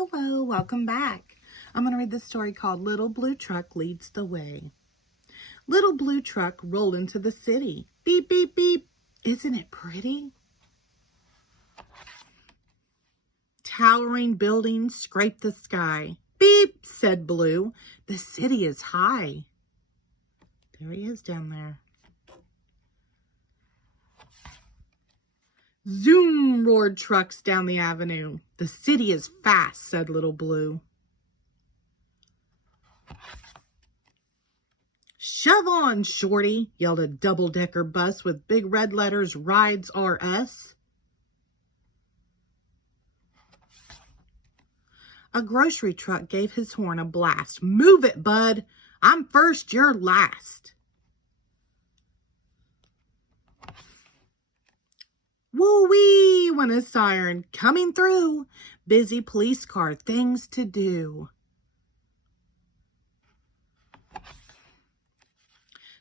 Hello, welcome back. I'm going to read this story called Little Blue Truck Leads the Way. Little Blue Truck rolled into the city. Beep, beep, beep. Isn't it pretty? Towering buildings scraped the sky. Beep, said Blue. The city is high. There he is down there. Zoom, roared trucks down the avenue. The city is fast, said Little Blue. Shove on, Shorty, yelled a double-decker bus with big red letters, Rides RS. A grocery truck gave his horn a blast. Move it, bud. I'm first, you're last. Woo-wee, went a siren. Coming through. Busy police car, things to do.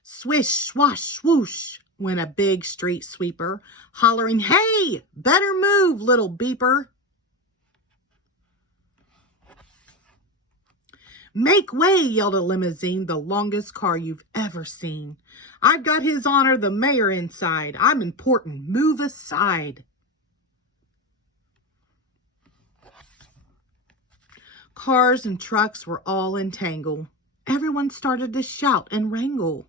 Swish, swash, swoosh, went a big street sweeper, hollering, hey, better move, little beeper. Make way, yelled a limousine, the longest car you've ever seen. I've got his honor, the mayor, inside. I'm important. Move aside. Cars and trucks were all entangled. Everyone started to shout and wrangle.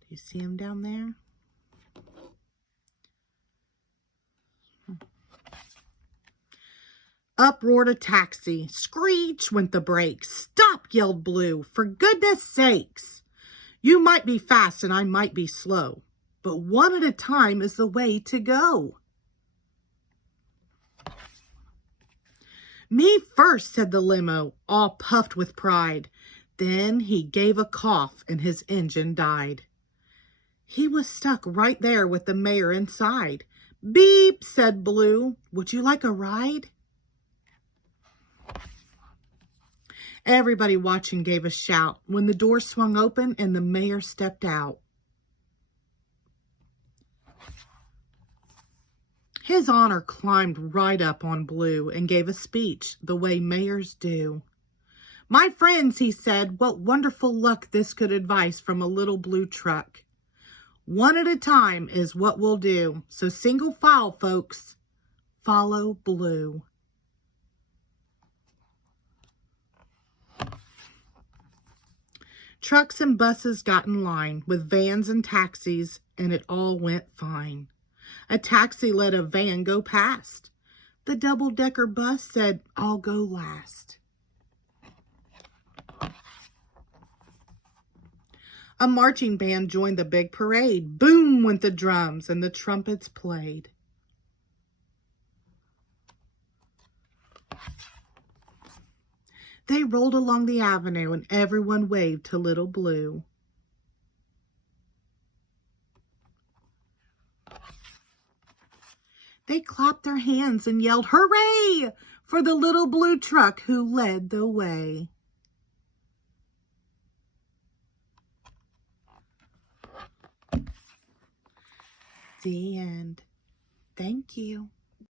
Do you see him down there? Up roared a taxi. Screech went the brakes. Stop, yelled Blue. For goodness sakes. You might be fast and I might be slow, but one at a time is the way to go. Me first, said the limo, all puffed with pride. Then he gave a cough and his engine died. He was stuck right there with the mayor inside. Beep, said Blue. Would you like a ride? Everybody watching gave a shout when the door swung open and the mayor stepped out. His honor climbed right up on Blue and gave a speech the way mayors do. My friends, he said, what wonderful luck this could advice from a little blue truck. One at a time is what we'll do. So single file, folks, follow Blue. Trucks and buses got in line with vans and taxis, and it all went fine. A taxi let a van go past. The double-decker bus said, I'll go last. A marching band joined the big parade. Boom went the drums and the trumpets played. They rolled along the avenue and everyone waved to Little Blue. They clapped their hands and yelled, hooray, for the little blue truck who led the way. The end. Thank you.